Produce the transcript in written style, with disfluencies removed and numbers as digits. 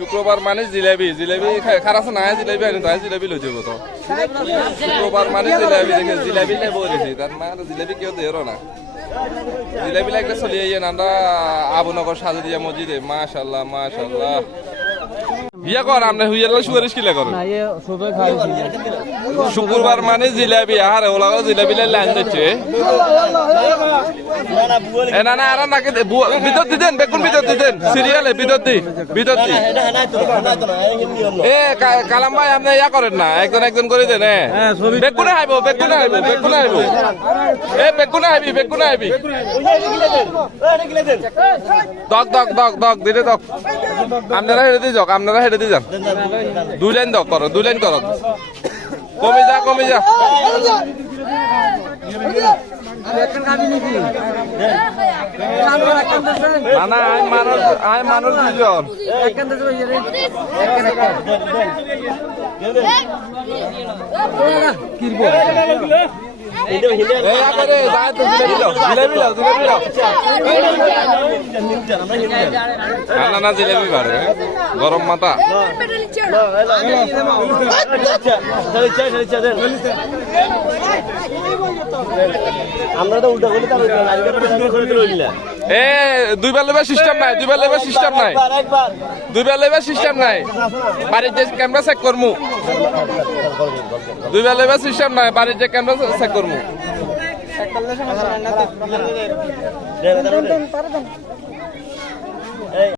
শুক্রবার মানে জিলাপি জিলাপি খারাপ না জিলাপি আনি তাই জিলাপি লই যাব তো শুক্রবার মানে জিলাপি দেখে জিলাপি লে বলেছি তার মানে জিলাপি কেউ দেরো না জিলাপি লাগলে চলে আইয়েন আমরা আবুনগর সাজুদিয়া মসজিদে মাশাআল্লাহ মাশাআল্লাহ বিয়া কর আপনি হুইয়ালা সুয়ারিশ কিলা করেন শুক্রবার মানে জিলাপি আর ওলা জিলাপি লাইন দিচ্ছে না না আর নাকি ভিতর দিতেন বেগুন ভিতর দিতেন সিরিয়ালে ভিতর দি এ কালাম ভাই আপনি ইয়া করেন না একজন একজন করে দেন বেগুনে আইব বেগুনে আইব বেগুনে আইব এ বেগুনে আইবি বেগুনে আইবি দক দক দক দক দিলে দক আপনারা হেঁটে দিয়ে যাক আপনারা হেঁটে দিয়ে যান 2 লাইন দক করো 2 লাইন করো কমে যা না না আই মানুষ দুজন না জিলাপি বাড়ে গরম মাথা আমরা তো উল্টা এ দুইবার লেবার সিস্টেম নাই দুইবার লেবার সিস্টেম নাই বাড়ির যে ক্যামেরা চেক করমু দুইবার লেবার সিস্টেম নাই বাড়ির যে ক্যামেরা চেক করমু